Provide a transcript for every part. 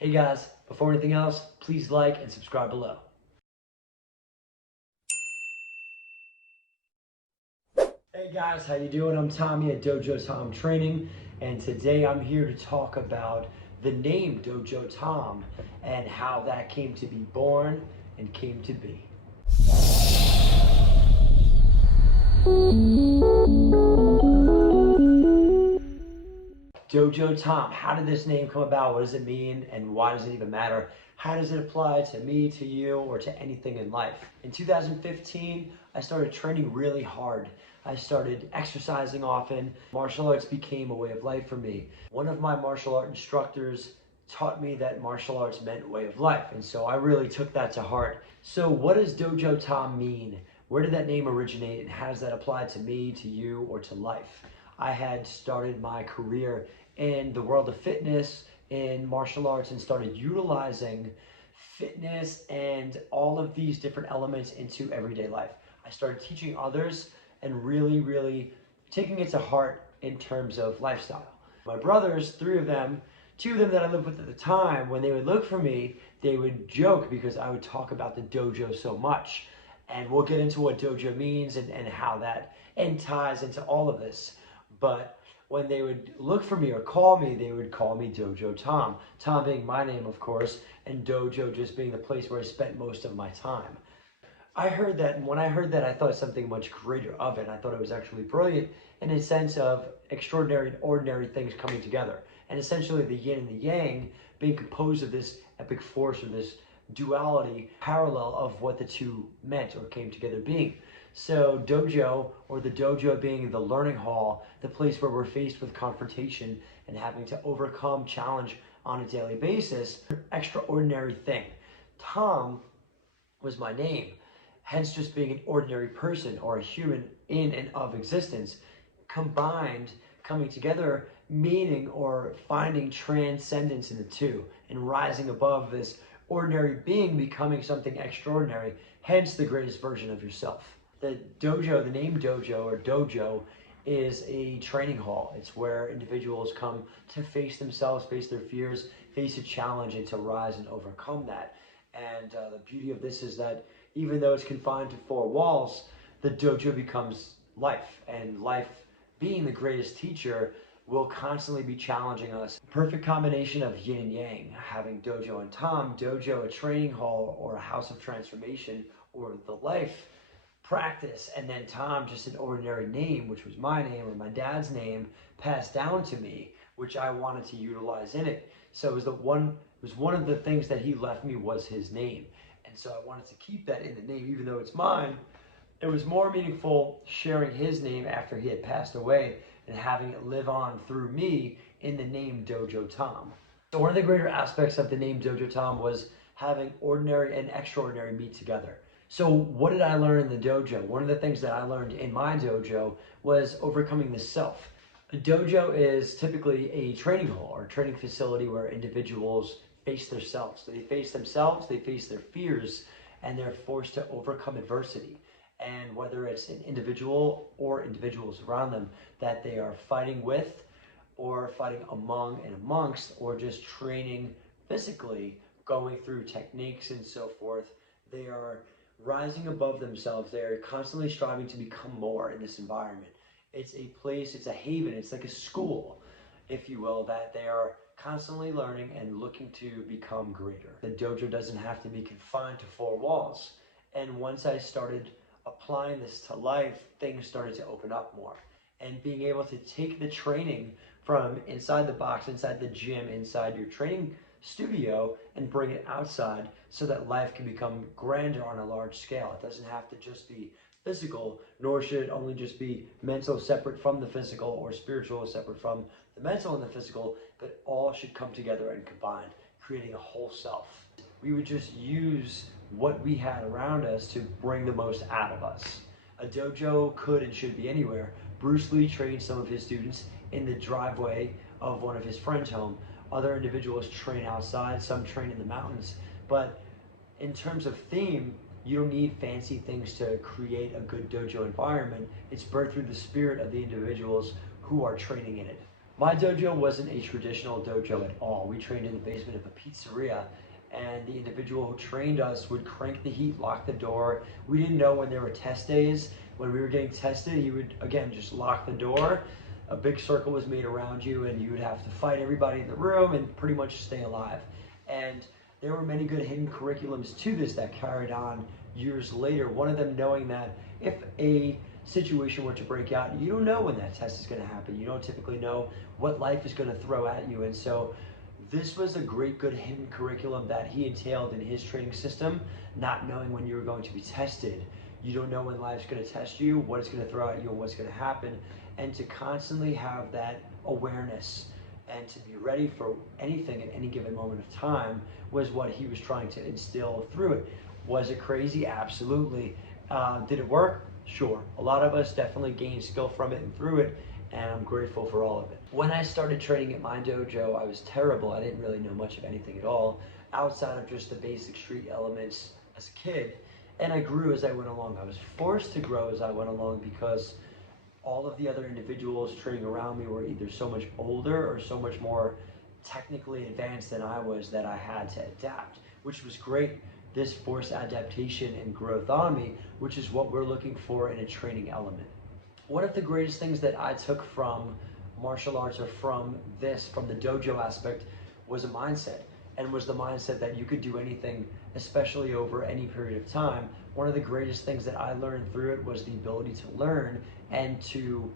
Hey guys, before anything else, please like and subscribe below. Hey guys, how you doing? I'm Tommy at DOJOTOM Training, and today I'm here to talk about the name DOJOTOM and how that came to be born and came to be. DOJOTOM, how did this name come about? What does it mean? And why does it even matter? How does it apply to me, to you, or to anything in life? In 2015, I started training really hard. I started exercising often. Martial arts became a way of life for me. One of my martial art instructors taught me that martial arts meant way of life, and so I really took that to heart. So what does DOJOTOM mean? Where did that name originate, and how does that apply to me, to you, or to life? I had started my career in the world of fitness, in martial arts, and started utilizing fitness and all of these different elements into everyday life. I started teaching others and really taking it to heart in terms of lifestyle. My brothers, three of them, two of them that I lived with at the time, when they would look for me, they would joke because I would talk about the dojo so much. And we'll get into what dojo means and how that ties into all of this. But when they would look for me or call me, they would call me Dojo Tom. Tom being my name, of course, and dojo just being the place where I spent most of my time. I heard that, and when I heard that, I thought something much greater of it. I thought it was actually brilliant in a sense of extraordinary and ordinary things coming together. And essentially the yin and the yang being composed of this epic force or this duality, parallel of what the two meant or came together being. So dojo, or the dojo being the learning hall, the place where we're faced with confrontation and having to overcome challenge on a daily basis, extraordinary thing. Tom was my name, hence just being an ordinary person or a human in and of existence, combined, coming together, meaning or finding transcendence in the two and rising above this ordinary being, becoming something extraordinary, hence the greatest version of yourself. The dojo, the name dojo or dojo, is a training hall. It's where individuals come to face themselves, face their fears, face a challenge, and to rise and overcome that. And the beauty of this is that even though it's confined to four walls, the dojo becomes life, and life, being the greatest teacher, will constantly be challenging us. Perfect combination of yin and yang, having dojo and tom, dojo a training hall or a house of transformation or the life practice, and then Tom just an ordinary name, which was my name or my dad's name passed down to me, which I wanted to utilize in it. So it was one of the things that he left me was his name, and so I wanted to keep that in the name even though it's mine. It was more meaningful sharing his name after he had passed away and having it live on through me in the name Dojo Tom. So one of the greater aspects of the name Dojo Tom was having ordinary and extraordinary meet together. So what did I learn in the dojo? One of the things that I learned in my dojo was overcoming the self. A dojo is typically a training hall or training facility where individuals face themselves. They face themselves, they face their fears, and they're forced to overcome adversity. And whether it's an individual or individuals around them that they are fighting with or fighting among and amongst, or just training physically, going through techniques and so forth, they are rising above themselves. They're constantly striving to become more in this environment. It's a place, it's a haven, it's like a school, if you will, that they are constantly learning and looking to become greater. The dojo doesn't have to be confined to four walls. And once I started applying this to life, things started to open up more. And being able to take the training from inside the box, inside the gym, inside your training studio, and bring it outside so that life can become grander on a large scale. It doesn't have to just be physical, nor should it only just be mental separate from the physical or spiritual separate from the mental and the physical, but all should come together and combine, creating a whole self. We would just use what we had around us to bring the most out of us. A dojo could and should be anywhere. Bruce Lee trained some of his students in the driveway of one of his friends' home. Other individuals train outside, some train in the mountains. But in terms of theme, you don't need fancy things to create a good dojo environment. It's birthed through the spirit of the individuals who are training in it. My dojo wasn't a traditional dojo at all. We trained in the basement of a pizzeria, and the individual who trained us would crank the heat, lock the door. We didn't know when there were test days. When we were getting tested, he would, again, just lock the door. A big circle was made around you, and you would have to fight everybody in the room and pretty much stay alive. And there were many good hidden curriculums to this that carried on years later. One of them knowing that if a situation were to break out, you don't know when that test is going to happen. You don't typically know what life is going to throw at you. And so this was a great, good hidden curriculum that he entailed in his training system, not knowing when you were going to be tested. You don't know when life's going to test you, what it's going to throw at you, and what's going to happen. And to constantly have that awareness and to be ready for anything at any given moment of time was what he was trying to instill through it. Was it crazy? Absolutely. Did it work? Sure. A lot of us definitely gained skill from it and through it, and I'm grateful for all of it. When I started training at my dojo, I was terrible. I didn't really know much of anything at all, outside of just the basic street elements as a kid, and I grew as I went along. I was forced to grow as I went along because all of the other individuals training around me were either so much older or so much more technically advanced than I was that I had to adapt, which was great. This forced adaptation and growth on me, which is what we're looking for in a training element. One of the greatest things that I took from martial arts or from the dojo aspect was a mindset, and was the mindset that you could do anything, especially over any period of time. One of the greatest things that I learned through it was the ability to learn and to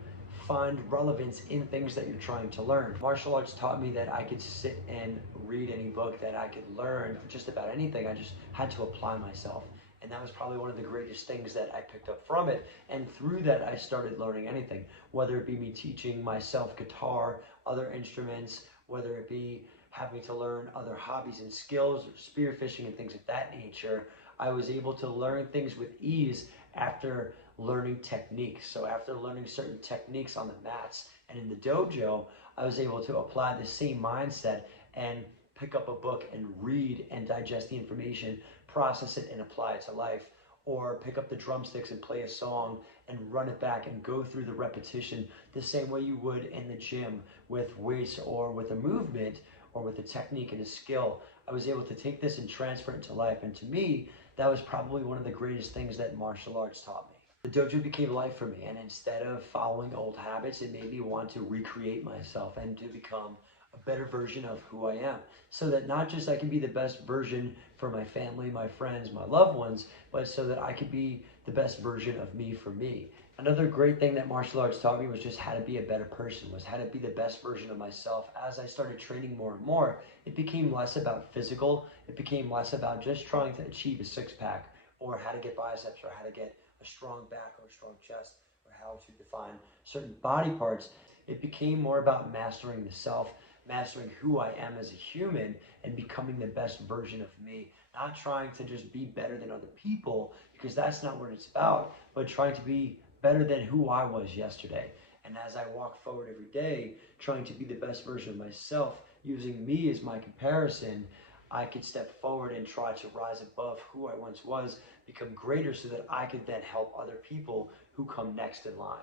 find relevance in things that you're trying to learn. Martial arts taught me that I could sit and read any book, that I could learn just about anything. I just had to apply myself. And that was probably one of the greatest things that I picked up from it. And through that, I started learning anything, whether it be me teaching myself guitar, other instruments, whether it be having to learn other hobbies and skills, or spearfishing and things of that nature. I was able to learn things with ease after learning techniques. So after learning certain techniques on the mats and in the dojo, I was able to apply the same mindset and pick up a book and read and digest the information, process it and apply it to life, or pick up the drumsticks and play a song and run it back and go through the repetition the same way you would in the gym with weights or with a movement or with a technique and a skill. I was able to take this and transfer it into life, and to me, that was probably one of the greatest things that martial arts taught me. The dojo became life for me, and instead of following old habits, it made me want to recreate myself and to become a better version of who I am, so that not just I can be the best version for my family, my friends, my loved ones, but so that I could be the best version of me for me. Another great thing that martial arts taught me was just how to be a better person, was how to be the best version of myself. As I started training more and more, it became less about physical, it became less about just trying to achieve a six-pack, or how to get biceps, or how to get a strong back or a strong chest, or how to define certain body parts. It became more about mastering the self, mastering who I am as a human, and becoming the best version of me. Not trying to just be better than other people, because that's not what it's about, but trying to be better than who I was yesterday. And as I walk forward every day, trying to be the best version of myself, using me as my comparison, I could step forward and try to rise above who I once was, become greater, so that I could then help other people who come next in line.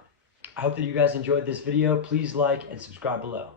I hope that you guys enjoyed this video. Please like and subscribe below.